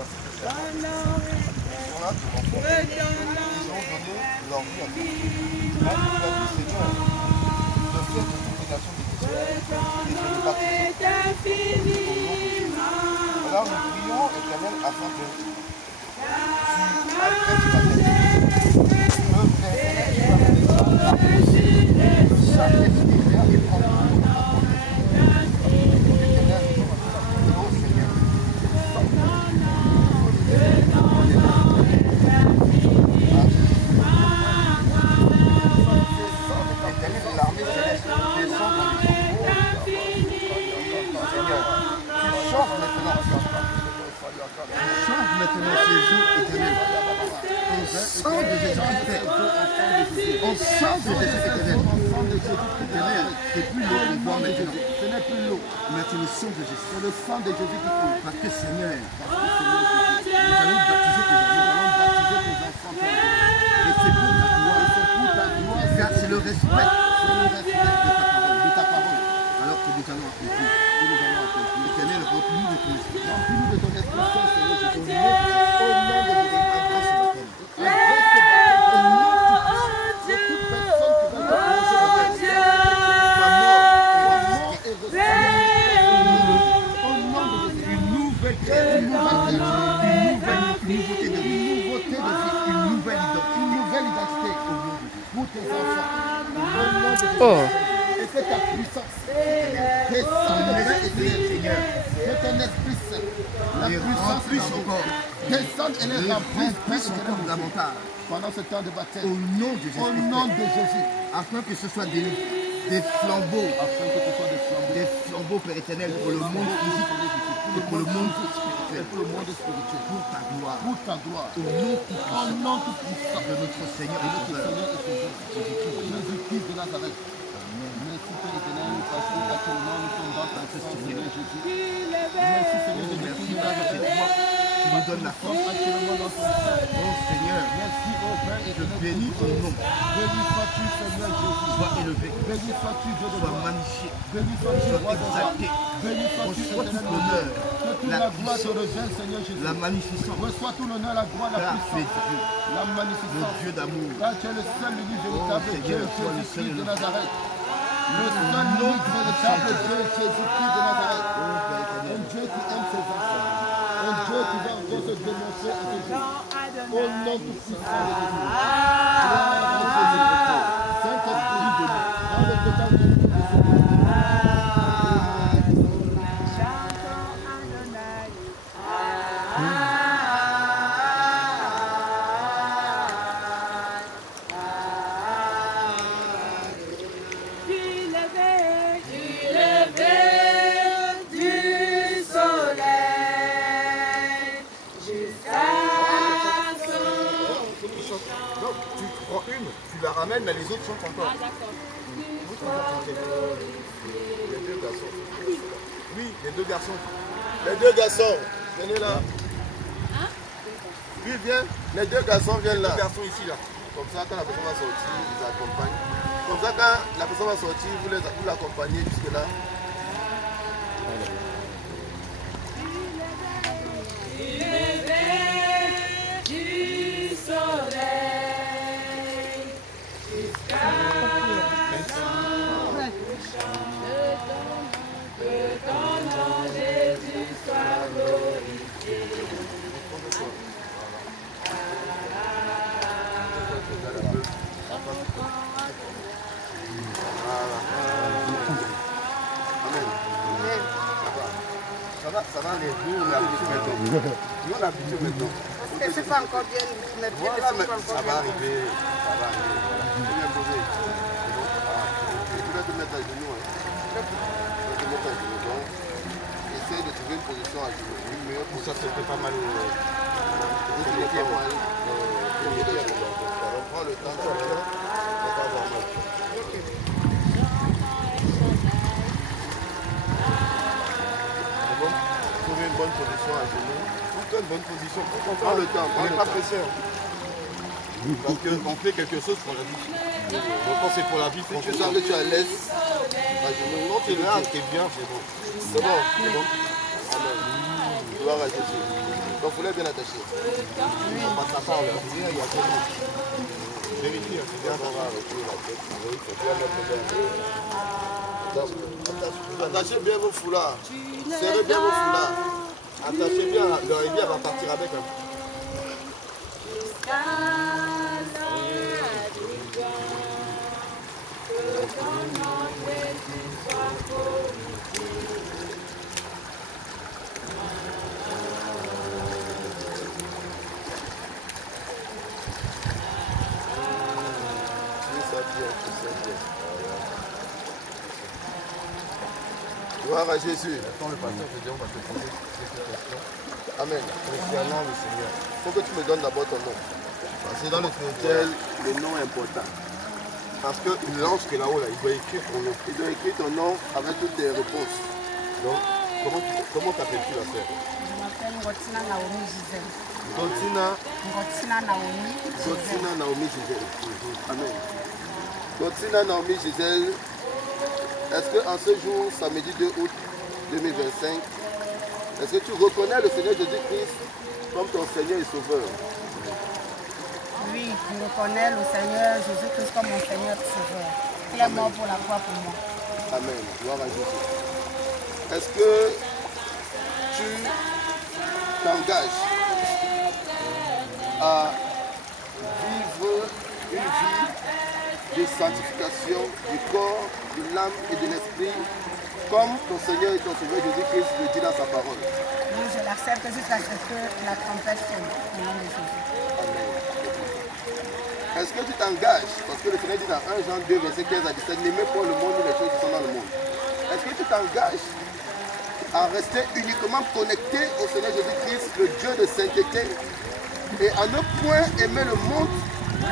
passé récemment. Ils sont là de rencontrer. Ils ont donné leur vie à Dieu. Moi, je vous avoue, Seigneur, je fais de toutes les nations des chrétiens et je les baptise au nom de Jésus. Alors nous prions, Éternel, afin que tu agrèges ma tête. On sent de Jésus éternel. C'est plus l'eau qu'on voit maintenant. Ce n'est plus l'eau, mais c'est le sang de Jésus. C'est le sang de Jésus qui coule. Parce que Seigneur, nous allons baptiser tes enfants. Et c'est pour ta gloire. Car c'est le respect. De ta parole. Alors que nous allons accomplir. Éternel, remplis-nous de ton esprit. Remplis-nous de ton esprit, Seigneur Jésus. Au nom de Jésus. Oh. Et que ta puissance descende, Seigneur, que ton esprit saint, la puissance puisse encore descende et les remplisse encore davantage pendant ce temps de baptême. Au nom de Jésus. Au nom de Jésus. Afin que ce soit des flambeaux, des flambeaux, Père éternel, pour le monde physique et pour le monde spirituel, pour ta gloire, au nom tout puissant de notre Seigneur et Sauveur, Jésus-Christ de Nazareth. Merci Père éternel, parce que actuellement nous sommes dans ta Seigneur Jésus. Merci Seigneur de merci parce que c'est toi qui nous donne la force actuellement dans ton sein. Oh Seigneur, merci au Père et je bénis ton nom. Béni sois-tu Seigneur Jésus. Sois élevé. Béni sois-tu Dieu de sois magnifié. Béni sois-tu roi de roi. Béni sois-tu éternel l'honneur. Que toute la gloire te revienne Seigneur Jésus. La magnificence. Reçois tout l'honneur, la gloire, la puissance. La magnificence. Le Dieu d'amour. Car tu es le seul unique véritable Dieu, Jésus-Christ de Nazareth. Le seul nom véritable Dieu, Jésus-Christ de Nazareth. Un Dieu qui aime ses enfants. Un Dieu qui va encore se démontrer à ses jours. Au nom tout puissant de Jésus. Saint-Esprit de nous. Dans le total de nous. Tu la ramènes, mais les autres chantent encore. Ah, d'accord. Les deux garçons. Oui, les deux garçons. Les deux garçons, venez là. Hein? Oui, viens. Les deux garçons viennent là. Les deux garçons ici, là. Comme ça, quand la personne va sortir, ils accompagnent. Comme ça, quand la personne va sortir, vous l'accompagnez jusque là. Du soleil. Ça va, les deux, on a l'habitude maintenant. Nous, on a l'habitude maintenant. C'est pas encore bien, mais voilà, mais ça va arriver. Ça va arriver. Je viens poser. Tu vas te mettre à genoux. Tu vas te mettre à genoux. Donc, essaye de trouver une position à genoux. Une meilleure pour ça, c'était pas mal. On prend le temps de faire. On va pas avoir mal. Trouver une bonne position à genoux. Une bonne position. On prend le temps. On n'est pas pressé. Donc on fait quelque chose pour la vie. Donc quand c'est pour la vie, si tu sens que tu es à l'aise, non, tu es là, tu es bien, c'est bon. C'est bon, c'est bon. Amen. Gloire à Jésus. Ton foulard est bien attaché. Oui. On passe la parole. Il y a vérifie, c'est bien. Attachez bien vos foulards. Serrez bien vos foulards. Attachez bien. Le rivière va partir avec. Gloire à Jésus. Attends, le pasteur te dit, on va te poser quelques questions. Amen. Concernant le Seigneur. Il faut que tu me donnes d'abord ton nom. Parce que dans le spirituel, le nom est important. Parce que l'ange qui est là-haut, là, il doit écrire ton nom. Il doit écrire ton nom avec toutes tes réponses. Donc, comment t'appelles-tu la sœur? Je m'appelle Ngotina Naomi Gisèle. Ngotina Naomi Gisèle. Amen. Ngotina Naomi Gisèle. Est-ce qu'en ce jour, samedi 2 août 2025, est-ce que tu reconnais le Seigneur Jésus-Christ comme ton Seigneur et Sauveur? Oui, je reconnais le Seigneur Jésus-Christ comme mon Seigneur et Sauveur. Il est mort pour la croix pour moi. Amen. Gloire à Jésus. Est-ce que tu t'engages à vivre une vie de sanctification du corps, de l'âme et de l'esprit, comme ton Seigneur et ton Sauveur Jésus-Christ le dit dans sa parole? Oui, je l'accepte jusqu'à ce que la trompette sonne au nom de Jésus. Amen. Est-ce que tu t'engages, parce que le Seigneur dit dans 1 Jean 2, verset 15 à 17, n'aimez pas le monde ni les choses qui sont dans le monde. Est-ce que tu t'engages à rester uniquement connecté au Seigneur Jésus-Christ, le Dieu de sainteté, et à ne point aimer le monde,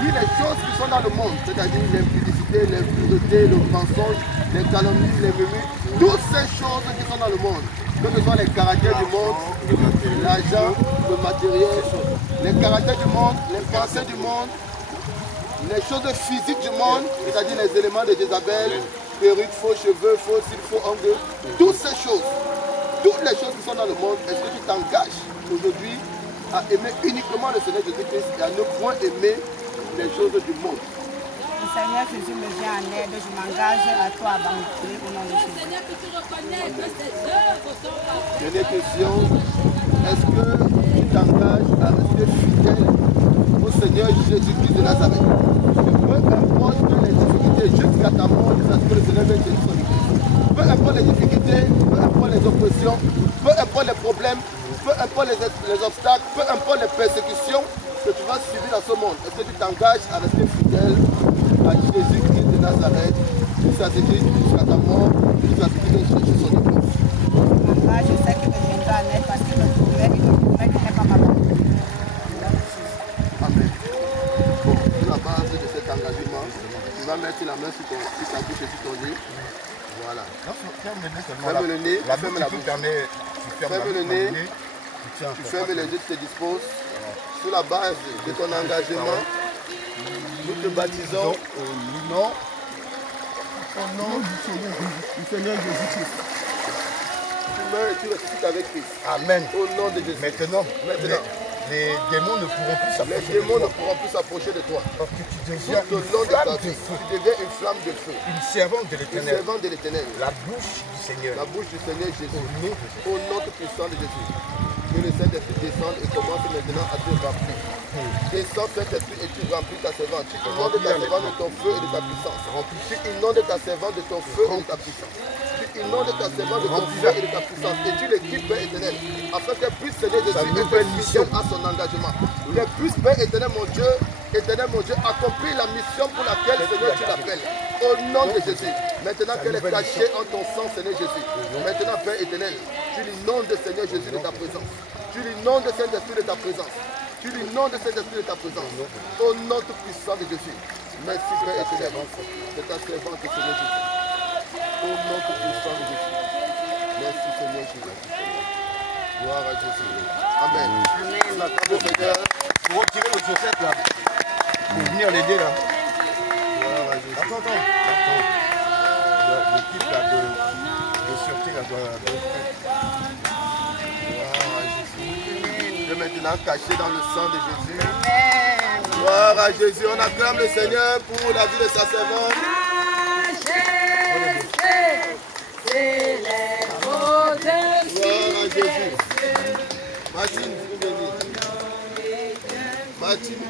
ni les choses qui sont dans le monde, c'est-à-dire l'impudicité, l'impureté, le mensonge, les calomnies, les murmures, toutes ces choses qui sont dans le monde, que ce soit les caractères du monde, l'argent, le matériel, les caractères du monde, les pensées du monde, les choses physiques du monde, c'est-à-dire les éléments de Jézabel, perruque, faux cheveux, faux cils, faux ongles, toutes ces choses, toutes les choses qui sont dans le monde, est-ce que tu t'engages aujourd'hui à aimer uniquement le Seigneur Jésus-Christ et à ne point aimer les choses du monde? Le Seigneur Jésus me vient en aide, je m'engage à toi avant au nom de Jésus. Seigneur, que tu reconnais que ces œuvres sont parfaites. Dernière question, est-ce que tu t'engages à rester fidèle au Seigneur Jésus-Christ de Nazareth? Peu importe les difficultés, jusqu'à ta mort, jusqu'à ce que le Seigneur vienne te sauver. Peu importe les difficultés, peu importe les oppressions, peu importe les problèmes, peu importe les obstacles, peu importe les persécutions que tu vas subir dans ce monde, est-ce que tu t'engages à rester fidèle à Jésus-Christ de Nazareth jusqu'à ta mort, jusqu'à ce qu'il vienne chercher son épouse? Je sais qu'il me viendra en aide parce qu'il me promet qu'il n'est pas malade. Amen. Bon, sur la base de cet engagement, tu vas mettre la main sur ta bouche et sur ton nez. Voilà. Ferme le nez, ferme la bouche. Ferme le nez, tu fermes les yeux, tu te disposes. Sur la base de ton engagement, nous te baptisons au nom du Seigneur Jésus-Christ. Tu meurs et tu ressuscites avec Christ. Amen. Au nom de Jésus. Maintenant. Les démons ne pourront plus s'approcher. Les démons ne pourront plus s'approcher de toi. Parce que tu deviens une flamme de feu. Tu deviens une flamme de feu. Une servante de l'Éternel. Une servante de l'Éternel. La bouche du Seigneur. La bouche du Seigneur Jésus. Au nom puissant de Jésus. Que le Saint-Esprit descende et commence maintenant à te remplir. Descends Saint-Esprit et tu remplis ta servante. Tu inondes ta servante de ton feu et de ta puissance. Tu inondes ta servante de ton feu et de ta puissance. Tu inondes ta servante de ton feu et de ta puissance. Et tu l'équipes, Père éternel, afin qu'elle puisse céder de Jésus et fidèle à son engagement. Qu'elle puisse, Père éternel mon Dieu, accomplir la mission pour laquelle, Seigneur, tu l'appelles. Au nom de Jésus. Maintenant qu'elle est cachée en ton sang, Seigneur Jésus. Maintenant, Père éternel, tu l'inondes, Seigneur Jésus, de ta présence. Tu l'inondes, Saint-Esprit, de ta présence. Tu l'inondes, Saint-Esprit, de ta présence. Au nom tout puissant de Jésus. Merci, Père éternel, de ta servante, Seigneur Jésus. Au nom tout puissant de Jésus. Merci, Seigneur Jésus. Gloire à Jésus. Amen. Amen. Seigneur. Pour retirer le chaussette là. Pour venir l'aider là. Gloire à Jésus. Attends. L'équipe là de sûreté là doit. Gloire à Jésus. maintenant caché dans le sang de Jésus. Amen. Gloire à Jésus. On acclame le Seigneur pour la vie de sa servante. Gloire à Jésus. Martine, vous venez. Martine.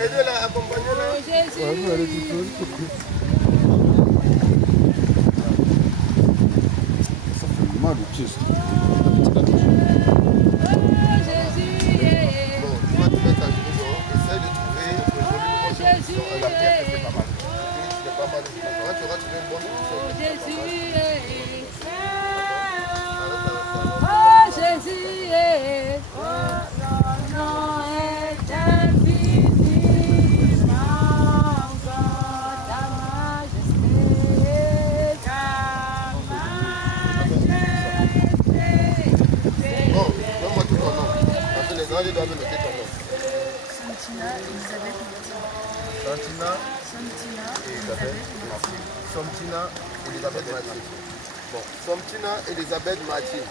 Aidez-la, accompagnez-la. Ça fait mal au chest. Bon, tu vas te mettre à genoux dehors. Essaye de trouver une jolie position. La pierre, c'est pas mal. C'est pas mal. Tu auras trouvé une bonne position. Bon, donne-moi tout ton nom. Parce que les anges doivent noter ton nom. Santina Elisabeth Martin. Santina Santina Elisabeth Martin. Santina Elisabeth Martin. Bon, Santina Elisabeth Martin.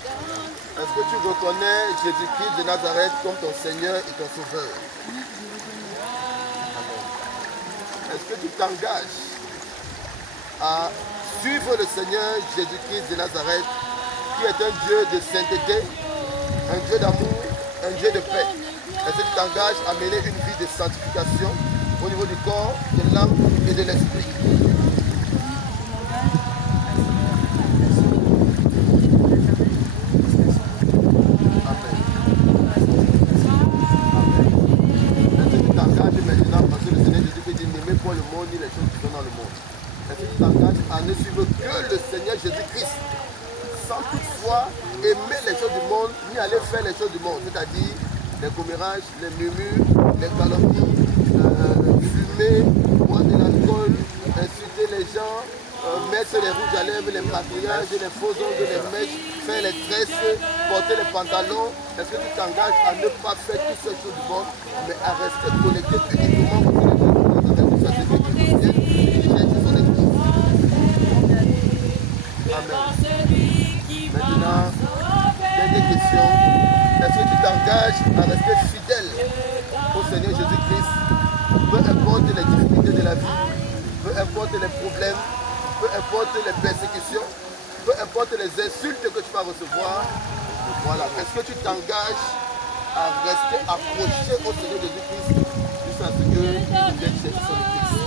Est-ce que tu reconnais Jésus-Christ de Nazareth comme ton Seigneur et ton Sauveur? Amen. Est-ce que tu t'engages à suivre le Seigneur Jésus-Christ de Nazareth, qui est un Dieu de sainteté, un Dieu d'amour, un Dieu de paix? Est-ce que tu t'engages à mener une vie de sanctification au niveau du corps, de l'âme et de l'esprit? Amen. Est-ce que tu t'engages maintenant, parce que le Seigneur Jésus dit n'aimez pas le monde ni les choses qui sont dans le monde. Est-ce que tu t'engages à ne suivre que le Seigneur Jésus-Christ, sans toutefois aimer les choses du monde, ni aller faire les choses du monde, c'est-à-dire les commérages, les murmures, les calomnies, fumer, boire de l'alcool, insulter les gens, mettre les rouges à lèvres, les maquillages, les faux ongles, les mèches, faire les tresses, porter les pantalons? Est-ce que tu t'engages à ne pas faire toutes ces choses du monde, mais à rester connecté uniquement pour que les gens soient ceux qui viennent et cherchent son église? Amen. Maintenant, dernière question. Est-ce que tu t'engages à rester fidèle au Seigneur Jésus-Christ, peu importe les difficultés de la vie, peu importe les problèmes, peu importe les persécutions, peu importe les insultes que tu vas recevoir? Voilà. Est-ce que tu t'engages à rester accroché au Seigneur Jésus-Christ jusqu'à ce qu'il vienne chercher son église?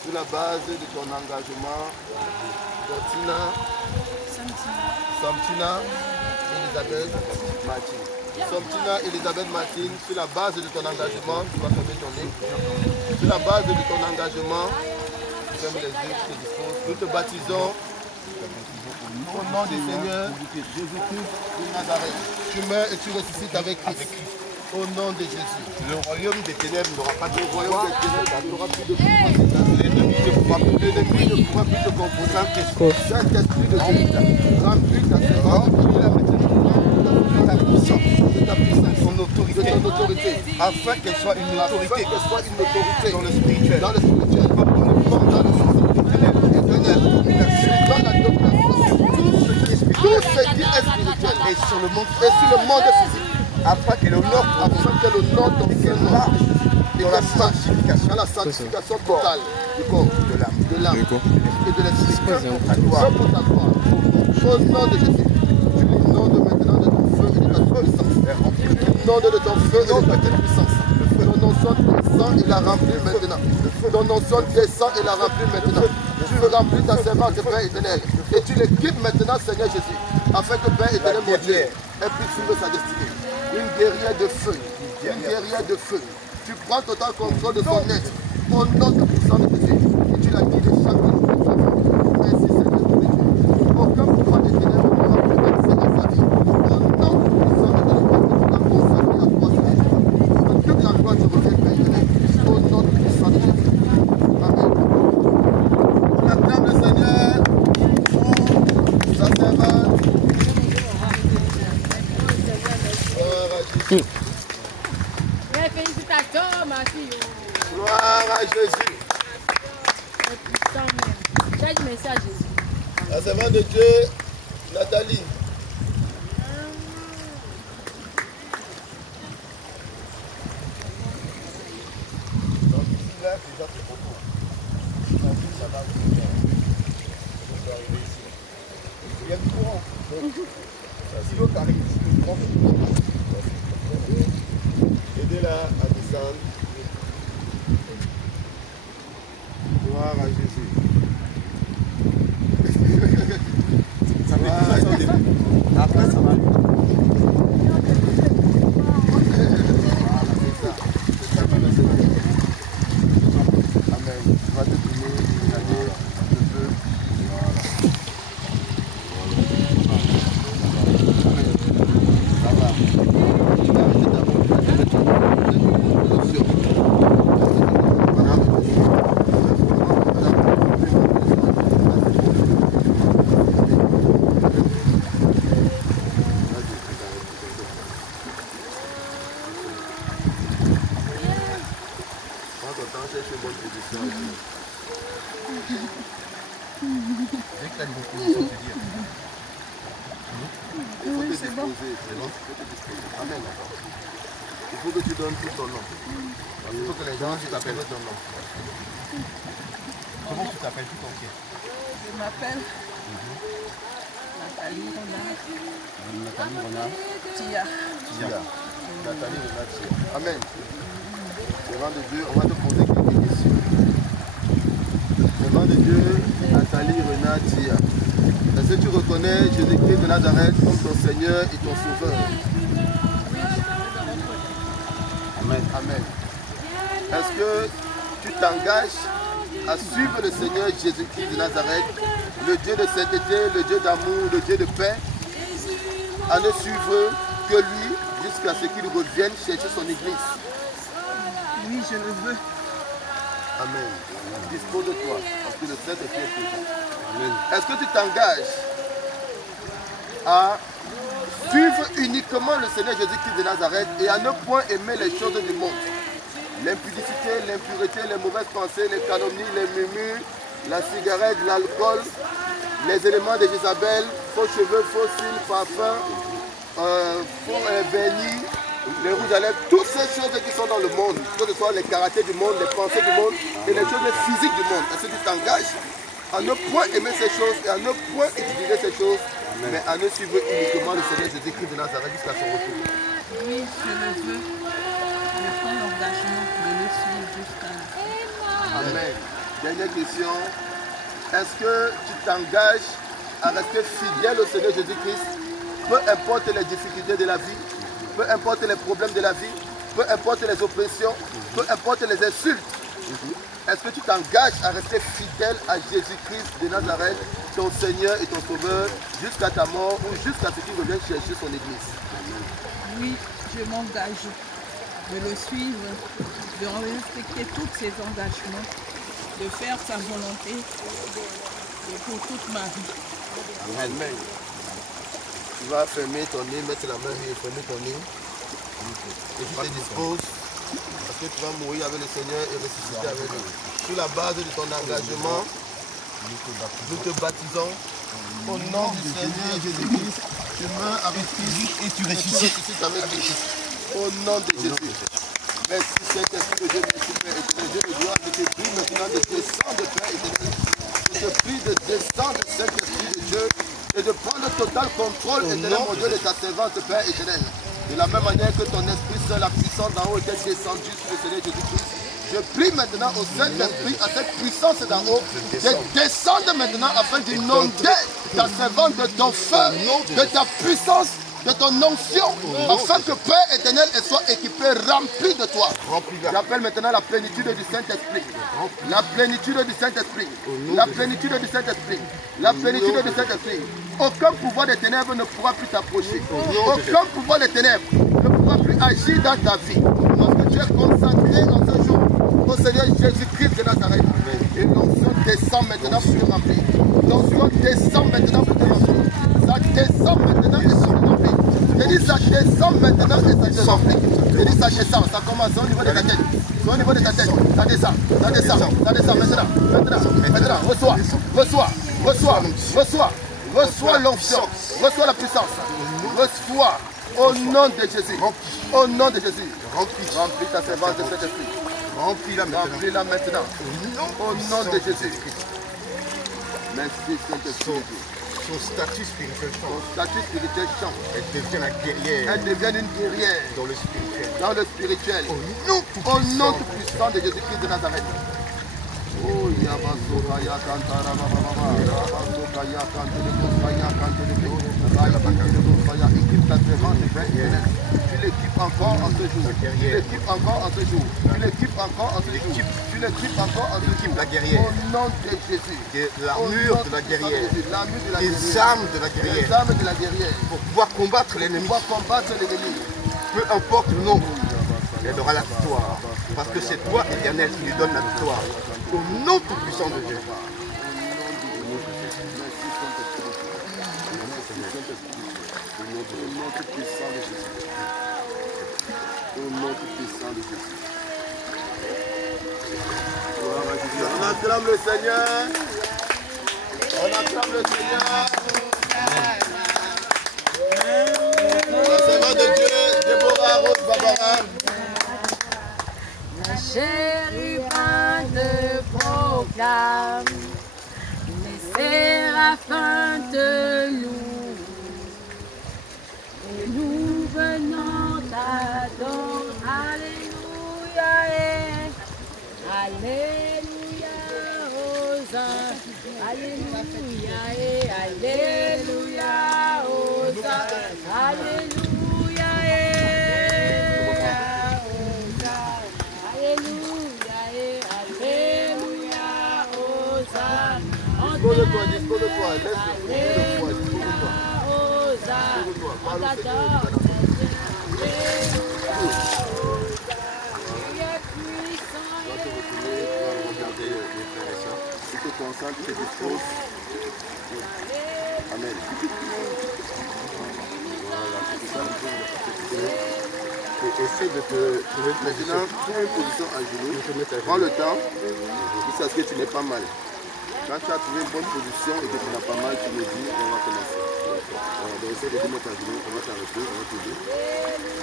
Sur la base de ton engagement, Santina Elisabeth Martin. Santina Elisabeth Martin, sur la base de ton engagement, tu vas fermer ton nez. Sur la base de ton engagement, ferme les yeux, tu te disposes. Nous te baptisons au nom du Seigneur Jésus-Christ de Nazareth. Tu meurs et tu ressuscites avec Christ. Au nom de Jésus. Le royaume des ténèbres n'aura pas de pouvoir. L'ennemi ne pourra plus te composer. Saint-Esprit de Dieu, remplis ta servante de ta puissance, son autorité, afin qu'elle soit une autorité dans le spirituel, comme dans le monde, dans le tout ce qui est spirituel et sur le monde physique, afin qu'elle honore ton Seigneur dans la sanctification totale du corps, de l'âme et de l'esprit. Ta gloire. Au nom de Jésus, tu l'inondes maintenant de ton feu et de ta puissance. Tu l'inondes de ton feu et de ta puissance. Ton nom sonne descend et la remplit maintenant. Ton nom sonne descend et la remplit maintenant. Tu remplis ta servante, Père éternel. Et tu l'équipes maintenant, Seigneur Jésus, afin que Père éternel, mon Dieu, elle puisse suivre sa destinée. Une guerrière de feu. Une guerrière de feu. Tu prends total contrôle de son être. Au nom de puissant de Jésus. Et tu la guides chaque jour. Ainsi, Seigneur de Dieu. Aucun pouvoir des ténèbres n'aura plus accès à sa vie. Mais félicitations, ma fille. Gloire à Jésus. C'est puissant même. J'ai dit merci à Jésus. La servante de Dieu, Nathalie. Donc ici, là, c'est déjà très beaucoup. Ça va vous faire. Vous allez arriver ici. Il y a du courant. Donc, si l'autre arrive ici, le courant fait. Aidez-la à descendre. Gloire à Jésus. Ça fait tout ça au début. Après, ça va. Amen. Tu vas te prier, aller un peu. Ça va. Amen. Il faut que tu donnes tout ton nom. Il faut que les gens t'appellent ton nom. Comment tu t'appelles tout entier? Je m'appelle Nathalie Renard. Nathalie Renard. Tia. Nathalie Renard Tia. Amen. Devant de Dieu, on va te poser quelques questions. Devant de Dieu, Nathalie Renard Tia. Est-ce que tu reconnais Jésus-Christ de Nazareth comme ton Seigneur et ton Sauveur? Amen. Amen. Est-ce que tu t'engages à suivre le Seigneur Jésus-Christ de Nazareth, le Dieu de sainteté, le Dieu d'amour, le Dieu de paix, à ne suivre que lui jusqu'à ce qu'il revienne chercher son église? Oui, je le veux. Amen. Dispose de toi, parce que le Saint-Esprit est présent. Amen. Est-ce que tu t'engages à suivre uniquement le Seigneur Jésus-Christ de Nazareth et à ne point aimer les choses du monde? L'impudicité, l'impureté, les mauvaises pensées, les calomnies, les murmures, la cigarette, l'alcool, les éléments de Jézabel, faux cheveux, faux cils, parfums, faux vernis, les rouges à lèvres, toutes ces choses qui sont dans le monde, que ce soit les karatés du monde, les pensées du monde et les choses physiques du monde. Est-ce que tu t'engages à ne point aimer ces choses et à ne point utiliser ces choses, mais à ne suivre uniquement le Seigneur Jésus-Christ de Nazareth jusqu'à son retour? Oui, je le veux. Je prends l'engagement de le suivre jusqu'à la fin. Amen. Dernière question. Est-ce que tu t'engages à rester fidèle au Seigneur Jésus-Christ, peu importe les difficultés de la vie, peu importe les problèmes de la vie, peu importe les oppressions, peu importe les insultes? Est-ce que tu t'engages à rester fidèle à Jésus-Christ de Nazareth, ton Seigneur et ton Sauveur, jusqu'à ta mort ou jusqu'à ce qu'il revienne chercher son église? Oui, je m'engage de le suivre, de respecter tous ses engagements, de faire sa volonté et pour toute ma vie. Amen. Tu vas fermer ton nez, mettre la main et fermer ton nez. Et tu te disposes parce que tu vas mourir avec le Seigneur et ressusciter avec lui. Sur la base de ton engagement, nous te baptisons au nom du Seigneur Jésus-Christ. Tu meurs avec Christ et tu ressuscites avec Christ. Au nom de Jésus. Merci Saint-Esprit de Dieu, merci Père éternel, Dieu de gloire. Je te prie maintenant de descendre, Père éternel. Je te prie de descendre, Saint-Esprit de Dieu, et de prendre le total contrôle, éternel, mon Dieu, de ta servante, Père éternel. De la même manière que ton esprit seul, la puissance d'en haut, était descendue sur le Seigneur Jésus-Christ. Je prie maintenant au Saint-Esprit, à cette puissance d'en haut, de descendre maintenant afin d'inonder ta servante de ton feu, de ta puissance, de ton onction, afin que Père éternel elle soit équipée, remplie de toi. J'appelle maintenant la plénitude du Saint-Esprit. La plénitude du Saint-Esprit. La plénitude du Saint-Esprit. La plénitude du Saint-Esprit. Aucun pouvoir des ténèbres ne pourra plus t'approcher. Aucun pouvoir des ténèbres ne pourra plus agir dans ta vie. Parce que tu es consacré en ce jour au Seigneur Jésus-Christ de Nazareth. Et l'onction descend maintenant pour te remplir. L'onction descend maintenant pour te remplir. Ça descend maintenant et pour te remplir. Je dis ça descend maintenant et ça descend. Je dis ça descend, ça commence au niveau de ta tête. Au niveau de ta tête, ça descend, ça descend, ça descend maintenant, reçois l'onction, reçois la puissance, reçois au nom de Jésus, au nom de Jésus, remplis ta servante de cet esprit, remplis-la maintenant, au nom de Jésus. Merci Saint-Esprit. Son statut spirituel change. Elle devient la guerrière. Elle devient une guerrière dans le spirituel. Dans le spirituel. Au nom tout puissant de Jésus-Christ de Nazareth. Oh, Yabasoka Yakantara Baba, Yabasoka Yakantara, équipe ta servante de Bethléem. Tu l'équipes encore en ce jour. Tu l'équipes encore en ce jour. Tu l'équipes encore en ce jour. Tu l'équipes encore en ce jour. La guerrière. Au nom de Jésus. L'armure de la guerrière. Les armes de la guerrière. Les armes de la guerrière. Pour pouvoir combattre l'ennemi. Pour pouvoir combattre l'ennemi. Peu importe le nombre, elle aura la victoire. Parce que c'est toi, Éternel, qui lui donne la victoire. Au nom tout puissant de Dieu. Au nom tout puissant de Jésus. Au nom tout puissant de Jésus. Gloire à Jésus. On acclame le Seigneur. On acclame le Seigneur. La servante de Dieu, Déborah Rose Barbara. La chérubin te proclame, les séraphins te louent, et nous venons t'adorer. Alléluia, alléluia, Hosanna, alléluia, alléluia, Hosanna, alléluia. Dispose de toi, laisse le dispose de toi. Parle au Seigneur. Tu te concentres, tu te disposes. Amen. Et essaie de te trouver maintenant, prends une position à genoux. Prends le temps. Jusqu'à ce que tu n'aies pas mal. Quand tu as trouvé une bonne position et que tu n'as pas mal, tu me dis, on va commencer. Donc essaie de te mettre à genoux, on va t'arrêter, on va t'aider.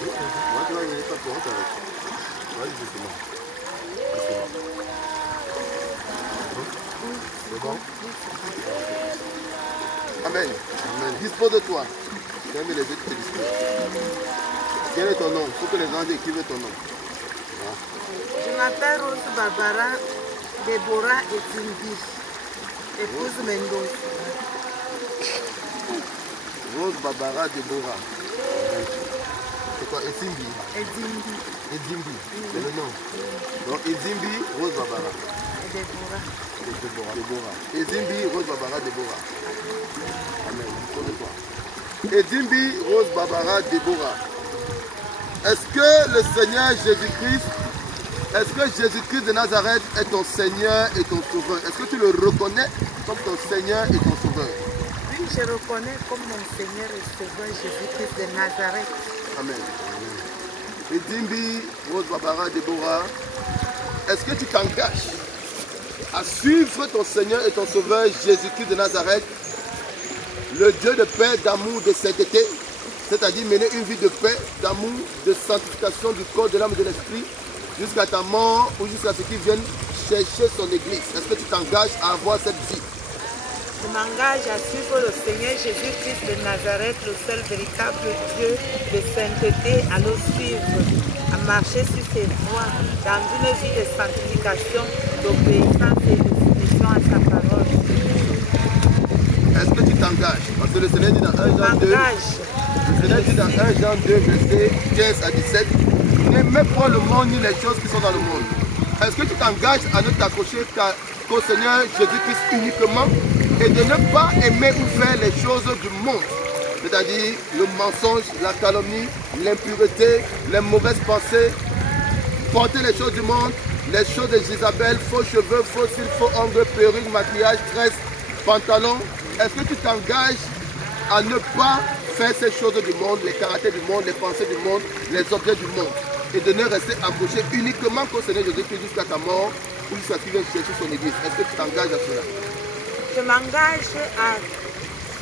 Moi, tu vas venir pas pour t'arrêter. Vas-y, justement. C'est bon? Amen. Amen. Dispose de toi. Ferme les yeux, tu te disposes. Quel est ton nom? Il faut que les anges écrivent ton nom. Je m'appelle Rose Barbara Déborah et Zimbi. Épouse Mendoza. Rose Barbara Déborah. C'est quoi? Ezimbi? Ezimbi. Ezimbi, c'est le nom. Donc Ezimbi, Rose Barbara. Et Déborah. Déborah. Ezimbi, Rose Barbara Déborah. Amen. Connais-toi. Ezimbi, Rose Barbara Déborah. Est-ce que le Seigneur Jésus-Christ, est-ce que Jésus-Christ de Nazareth est ton Seigneur et ton Sauveur? Est-ce que tu le reconnais comme ton Seigneur et ton Sauveur? Oui, je reconnais comme mon Seigneur et Sauveur Jésus-Christ de Nazareth. Amen. Ezimbi, Rose Barbara Déborah, est-ce que tu t'engages à suivre ton Seigneur et ton Sauveur Jésus-Christ de Nazareth, le Dieu de paix, d'amour, de sainteté, c'est-à-dire mener une vie de paix, d'amour, de sanctification du corps, de l'âme et de l'esprit, jusqu'à ta mort ou jusqu'à ce qu'il vienne chercher son église? Est-ce que tu t'engages à avoir cette vie? Je m'engage à suivre le Seigneur Jésus-Christ de Nazareth, le seul véritable Dieu de sainteté, à le suivre, à marcher sur ses voies, dans une vie de sanctification, d'obéissance et de soumission à sa parole. Est-ce que tu t'engages? Parce que le Seigneur dit dans 1 Jean 2, le Seigneur dit dans 1 Jean 2, verset 15 à 17, n'aimez pas le monde ni les choses qui sont dans le monde. Est-ce que tu t'engages à ne t'accrocher qu'au Seigneur Jésus-Christ uniquement et de ne pas aimer ou faire les choses du monde, c'est-à-dire le mensonge, la calomnie, l'impureté, les mauvaises pensées, porter les choses du monde, les choses de Jézabel, faux cheveux, faux cils, faux ongles, perruques, maquillage, tresse, pantalon? Est-ce que tu t'engages à ne pas faire ces choses du monde, les caractères du monde, les pensées du monde, les objets du monde. Et de ne rester accroché uniquement qu'au Seigneur Jésus-Christ jusqu'à ta mort ou jusqu'à ce qu'il vienne chercher son église. Est-ce que tu t'engages à cela? Je m'engage à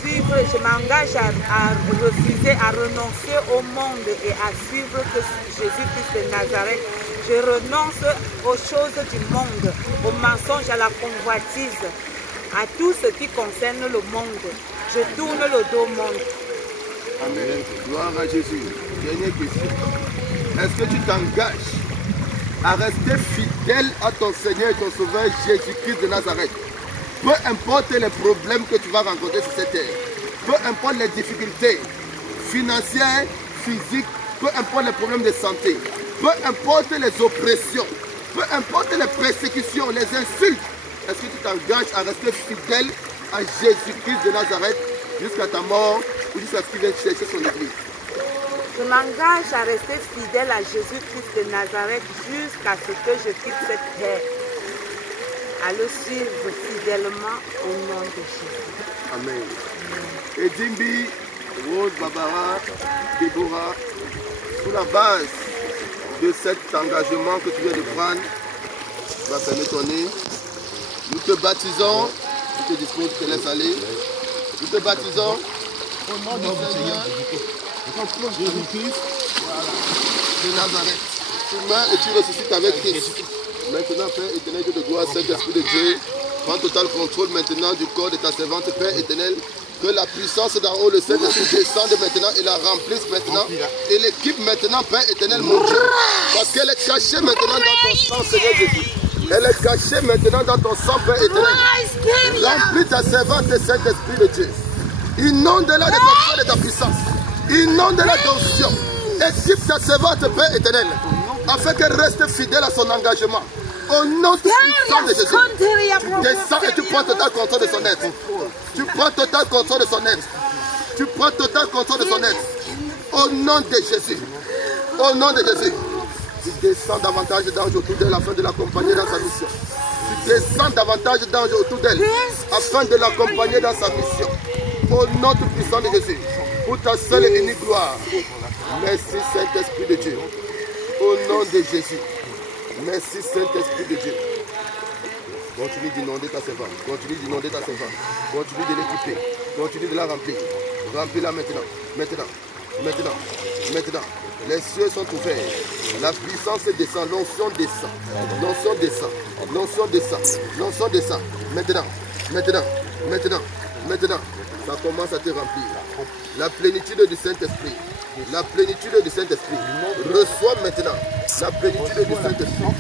suivre, je m'engage à refuser, à renoncer au monde et à suivre que Jésus-Christ de Nazareth. Je renonce aux choses du monde, aux mensonges, à la convoitise, à tout ce qui concerne le monde. Je tourne le dos au monde. Amen. Gloire à Jésus. Dernière question. Est-ce que tu t'engages à rester fidèle à ton Seigneur et ton Sauveur Jésus-Christ de Nazareth? Peu importe les problèmes que tu vas rencontrer sur cette terre, peu importe les difficultés financières, physiques, peu importe les problèmes de santé, peu importe les oppressions, peu importe les persécutions, les insultes, est-ce que tu t'engages à rester fidèle à Jésus-Christ de Nazareth jusqu'à ta mort ou jusqu'à ce qu'il vienne chercher son église? Je m'engage à rester fidèle à Jésus-Christ de Nazareth jusqu'à ce que je quitte cette terre. À le suivre fidèlement au nom de Jésus. Amen. Et Dimbi, Rose, Barbara, Déborah, sous la base de cet engagement que tu viens de prendre, tu vas fermer ton nez. Nous te baptisons, tu te disposes, tu te laisses aller. Nous te baptisons au nom du Seigneur Jésus-Christ de Nazareth. Tu meurs et tu ressuscites avec Christ. Maintenant, Père éternel, Dieu de gloire, Saint-Esprit de Dieu, prends total contrôle maintenant du corps de ta servante, Père éternel. Que la puissance d'en haut, le Saint-Esprit descende maintenant et la remplisse maintenant. Et l'équipe maintenant, Père éternel, mon Dieu. Parce qu'elle est cachée maintenant dans ton sang, Seigneur Jésus. Elle est cachée maintenant dans ton sang, Père éternel. Remplis ta servante, Saint-Esprit de Dieu. Inonde-la de ta foi et de ta puissance. Inonde-la d'onction. Équipe ta servante, Père éternel, afin qu'elle reste fidèle à son engagement. Au nom puissant de Jésus, tu descends et tu prends total contrôle de son être. Tu prends total contrôle de son être. Tu prends total contrôle de son être. Au nom de Jésus. Au nom de Jésus. Tu descends davantage d'anges autour d'elle afin de l'accompagner dans sa mission. Tu descends davantage d'anges autour d'elle afin de l'accompagner dans sa mission. Au nom puissant de Jésus. Pour ta seule et unique gloire. Merci Saint-Esprit de Dieu. Au nom de Jésus. Merci Saint-Esprit de Dieu. Continue d'inonder ta servante. Continue d'inonder ta servante. Continue de l'équiper. Continue de la remplir. Remplis-la maintenant. Maintenant. Maintenant. Maintenant. Les cieux sont ouverts. La puissance descend. L'onction descend. L'onction descend. L'onction descend. L'onction descend. Maintenant. Maintenant. Maintenant. Maintenant. Ça commence à te remplir. La plénitude du Saint-Esprit. La plénitude du Saint-Esprit. Reçois maintenant la plénitude du Saint-Esprit.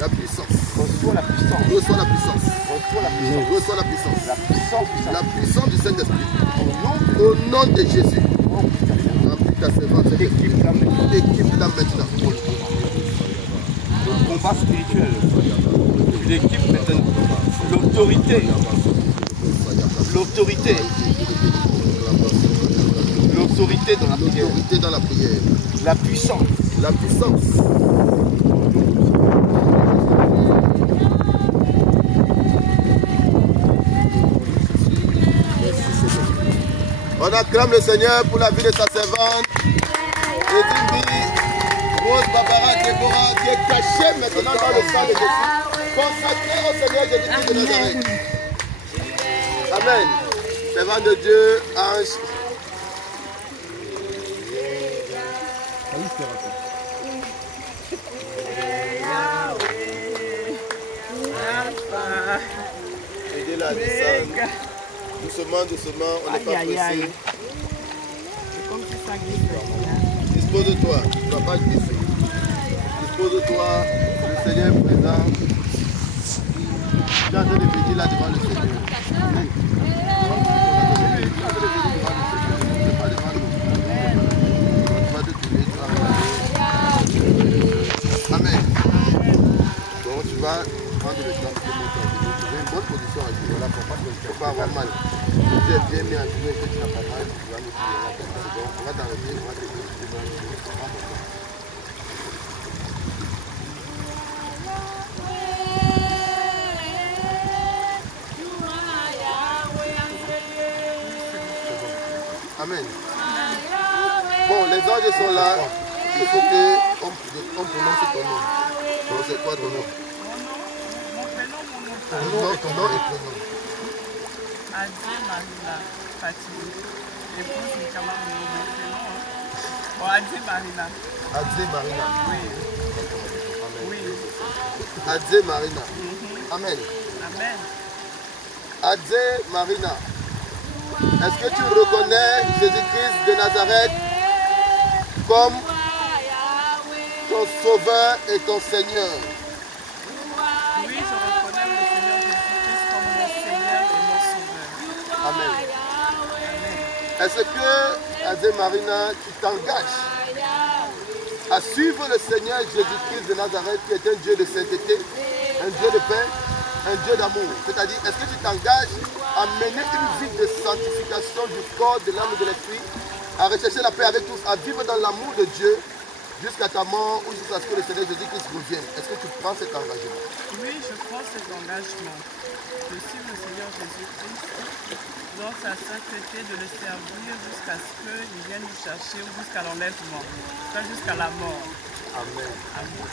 La puissance. Reçois la puissance. Reçois la puissance. Reçois la puissance. La puissance du Saint-Esprit. Au nom de Jésus. Remplis ta servante. Équipe-la maintenant. Le combat spirituel. Une équipe maintenant. L'autorité. L'autorité. L'autorité dans la prière. L'autorité dans la prière. La puissance. La puissance. On acclame le Seigneur pour la vie de sa servante. Et Dimbi, Rose, Barbara, Déborah, qui est cachée maintenant dans le sang de Jésus. Consacrée au Seigneur Jésus-Christ de Nazareth. Amen. Servant de Dieu, ange. Aidez-la à descendre. Doucement, doucement, on n'est pas pressé. Dispose-toi, tu ne vas pas glisser. Dispose-toi, le Seigneur est présent. Tu es en train de venir là devant le Seigneur. Amen. Donc tu vas prendre le temps de te mettre en trouver une bonne position à ce là pour pas que tu ne pas avoir mal. Si tu es bien mis à jouer et que tu n'as pas mal, tu vas nous trouver. Donc on va t'arrêter, on va te dire. Amen. Bon, les anges sont là. Il faut qu'on prononce ton nom. Donc c'est quoi ton nom? Mon prénom, Ton nom et prénom. Adé Marina Fatih. Épouse Mikama mon prénom. Bon, Adé Marina. Adé Marina. Oui. Amen. Oui. Adé Marina. Amen. Amen. Adé Marina. Est-ce que tu reconnais Jésus-Christ de Nazareth comme ton sauveur et ton Seigneur? Oui, je reconnais le Seigneur Jésus-Christ comme mon Seigneur et mon Sauveur. Amen. Amen. Est-ce que, Adé Marina, tu t'engages à suivre le Seigneur Jésus-Christ de Nazareth, qui est un Dieu de sainteté, un Dieu de paix, un Dieu d'amour? C'est-à-dire, est-ce que tu t'engages à mener une vie de sanctification du corps, de l'âme et de l'esprit, à rechercher la paix avec tous, à vivre dans l'amour de Dieu jusqu'à ta mort ou jusqu'à ce que le Seigneur Jésus-Christ revienne? Est-ce que tu prends cet engagement? Oui, je prends cet engagement de suivre le Seigneur Jésus-Christ dans sa sainteté, de le servir jusqu'à ce qu'il vienne nous chercher ou jusqu'à l'enlèvement, jusqu'à la mort. Amen. Amen.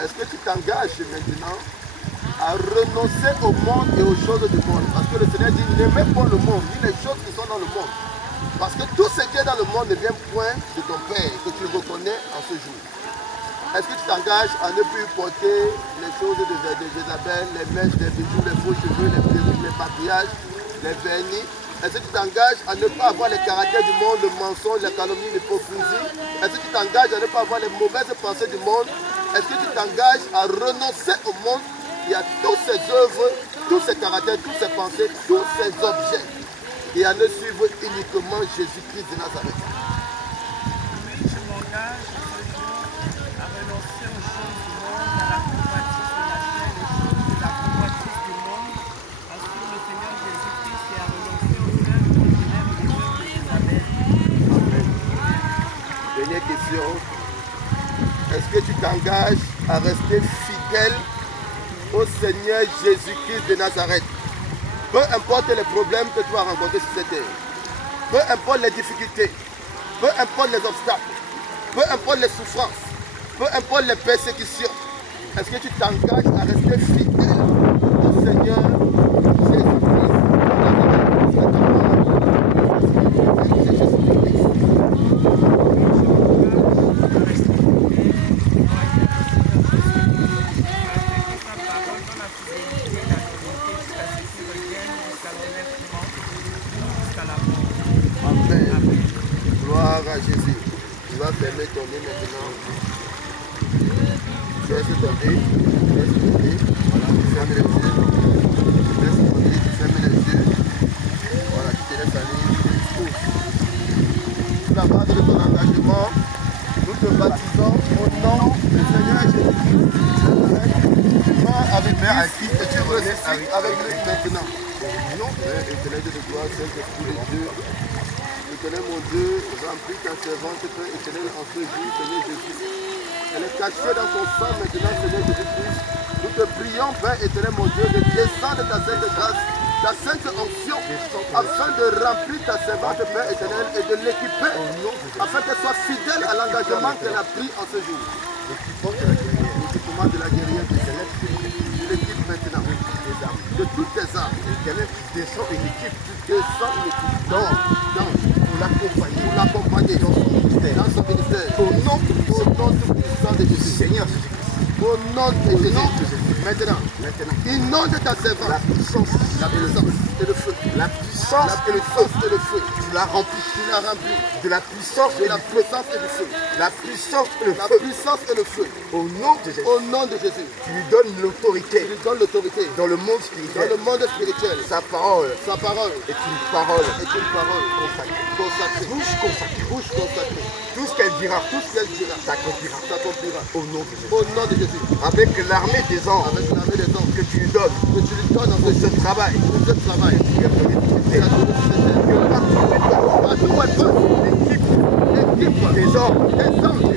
Est-ce que tu t'engages maintenant à renoncer au monde et aux choses du monde? Parce que le Seigneur dit, n'aimez pas le monde, ni les choses qui sont dans le monde. Parce que tout ce qui est dans le monde ne vient point de ton Père, que tu reconnais en ce jour. Est-ce que tu t'engages à ne plus porter les choses de Jézabel, les mèches, les bijoux, les faux cheveux, les perruques, les maquillages, les vernis? Est-ce que tu t'engages à ne pas avoir les caractères du monde, le mensonge, la calomnie, l'hypocrisie? Est-ce que tu t'engages à ne pas avoir les mauvaises pensées du monde? Est-ce que tu t'engages à renoncer au monde et à toutes ses œuvres, tous ses caractères, toutes ses pensées, tous ses objets, et à ne suivre uniquement Jésus-Christ de Nazareth? Oui, je m'engage à renoncer aux choses du monde, à la convoitise de la chair, les choses de la convoitise du monde, à suivre le Seigneur Jésus-Christ et à renoncer aux œuvres de ténèbres et aux œuvres de Jézabel. Amen. Dernière question. Est-ce que tu t'engages à rester fidèle au Seigneur Jésus-Christ de Nazareth? Peu importe les problèmes que tu vas rencontrer sur cette terre, peu importe les difficultés, peu importe les obstacles, peu importe les souffrances, peu importe les persécutions, est-ce que tu t'engages à rester fidèle au Seigneur Jésus-Christ de Amen. Gloire à Jésus. Tu vas fermer ton nez maintenant. Laisse tomber. Laisse tomber. Voilà, tu fermes les yeux. Laisse tomber, tu fermes les yeux. Voilà, tu te laisses aller. Tu la base de ton engagement. Nous te baptisons au nom du Seigneur Jésus-Christ. Avec Christ et tu ressuscites avec lui maintenant. Au nom éternel de gloire, Saint-Esprit de Dieu. Éternel mon Dieu, remplis ta servante, Père éternel, en ce jour, Seigneur Jésus. Elle est cachée dans son sang maintenant, Seigneur Jésus-Christ. Nous te prions, Père éternel, mon Dieu, de descendre ta sainte grâce, ta sainte onction, afin de remplir ta servante, Père éternel, et de l'équiper, afin qu'elle soit fidèle à l'engagement qu'elle a pris en ce jour. L'équipement de la guerrière du Seigneur, tu l'équipes maintenant, de toutes tes armes. Éternel, tu descends une équipe, tu descends une équipe pour l'accompagner dans son ministère. Au nom tout puissant de Jésus. Seigneur Jésus-Christ. Au nom de Jésus. Maintenant, inonde ta servante. La puissance et le feu. La puissance et le feu. Tu l'as rempli. De la puissance et la puissance et le feu. La puissance et le feu. La puissance et le feu. Au nom de Jésus. Tu lui donnes l'autorité. Dans le monde spirituel. Sa parole. est une parole consacrée. Bouche consacrée. Tout ce qu'elle dira, s'accomplira. Au nom de Jésus. Avec l'armée des anges. Que tu lui donnes. Pour ce travail. L'équipe des hommes. Que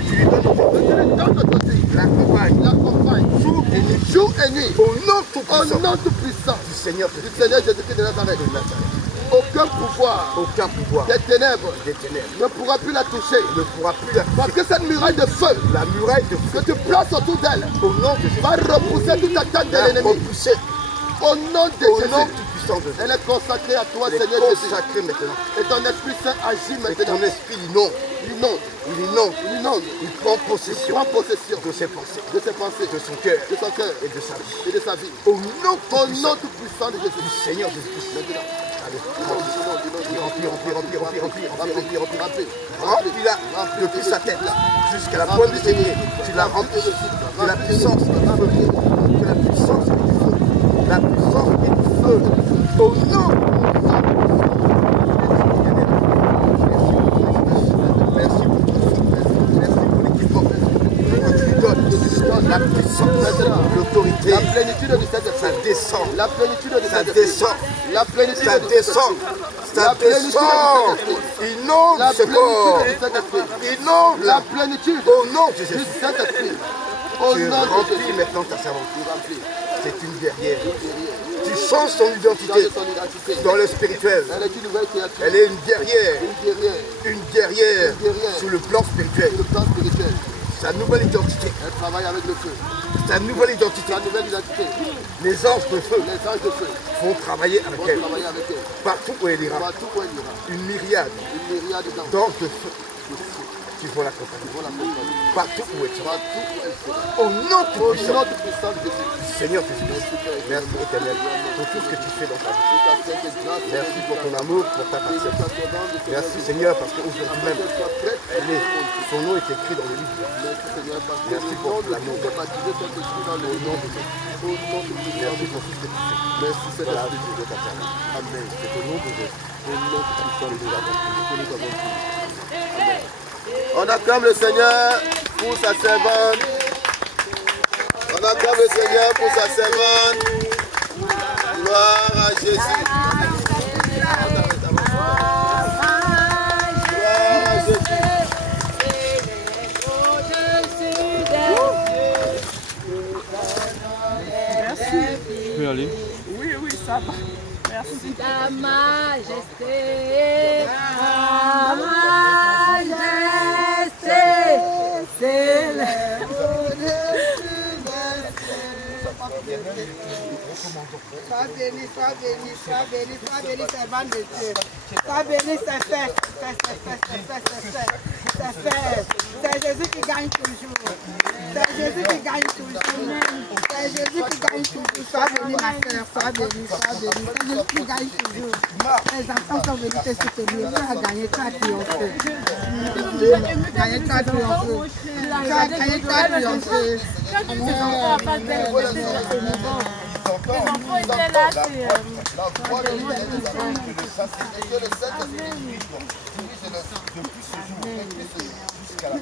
tu lui donnes autorité. L'accompagne. Jour et nuit. Au nom tout puissant. Du Seigneur Jésus-Christ de Nazareth. Aucun pouvoir des ténèbres ne pourra plus la toucher. Parce que cette muraille de feu, La muraille de feu que tu places autour d'elle, au nom de Jésus va repousser toute attaque de va l'ennemi. repousser Au nom de au Jésus. nom tout puissant de Jésus. Elle est consacrée à toi, Elle est Seigneur Jésus. consacrée maintenant. Et ton Esprit Saint agit Et maintenant. ton esprit inonde, Il inonde, il inonde, il inonde. il prend possession Prends possession de ses pensées, de ses pensées, de son cœur de son cœur et de sa vie. et de sa vie. Au nom Au tout nom puissant tout puissant de Jésus. du Seigneur Jésus-Christ. Maintenant. Allez, Remplis-la depuis sa tête jusqu'à la pointe de ses pieds. Tu l'as rempli de la puissance et du feu. De la puissance et du feu. La puissance et du feu. Au nom. Merci pour tout. Merci pour l'équipement. Tu donnes la puissance, l'autorité. La plénitude du Saint-Esprit. Ça descend. La plénitude du Ça Saint-Esprit. descend. La plénitude Ça du descend. Saint-Esprit. Ça La plénitude descend. du Saint-Esprit. Inonde La ce corps. plénitude du Saint-Esprit. Inonde La plénitude au nom de du Jésus. Saint-Esprit. Au Tu nom de remplis Jésus. maintenant ta servante. Tu remplis. C'est une guerrière. Tu changes son identité Change son identité. dans le spirituel. Elle est une nouvelle créature. Elle est une guerrière. Une guerrière. Une guerrière guerrière. sur le plan spirituel. Le plan spirituel. Sa nouvelle identité. Elle travaille avec le feu. Sa nouvelle identité. Sa nouvelle identité. Les anges de feu Les anges de feu vont travailler avec vont elle. travailler avec elle. Partout où elle ira. Partout où elle ira. Une myriade Une myriade d'anges d'anges de feu qui vont l'accompagner. vont l'accompagner. Partout où elle sera. Partout où elle sera. Au nom tout Au puissant nom tout puissant de Jésus. Seigneur Jésus, merci éternel pour tout ce que tu fais dans ta vie. Toute ta sainte grâce. Merci pour ton amour, pour ta patience. Merci Seigneur parce qu'aujourd'hui même, son nom est écrit dans le livre. Merci pour l'amour. Au nom de Jésus. Merci pour tout ce que tu fais. Merci Voilà, Seigneur. je veux t'attendre. Amen. C'est au nom de Jésus. Au nom tout puissant de Dieu. Que nous avons prié. Amen. On acclame le Seigneur pour sa servante. On acclame le Seigneur pour sa servante. Gloire à Jésus. Gloire à Jésus. Merci. peux aller. Oui, oui, ça va. Merci. Ta majesté, ta majesté, c'est le... Sois béni, sois béni, sois béni, sois béni, servant de Dieu. Sois béni, c'est fait. C'est Jésus qui gagne toujours. C'est Jésus qui gagne toujours. C'est Jésus qui gagne toujours. Sois béni, ma soeur, sois béni, sois béni. C'est Jésus qui gagne toujours. Les enfants sont venus te soutenir. Tu as gagné, tu as triomphé. Tu as gagné, tu as triomphé. Tu as gagné, tu as triomphé. Quand tu tes enfants à face d'elle, c'est émouvant. Les enfants étaient là, c'est... La voix de Dieu est et que le Saint-Esprit depuis ce jour, depuis jusqu'à la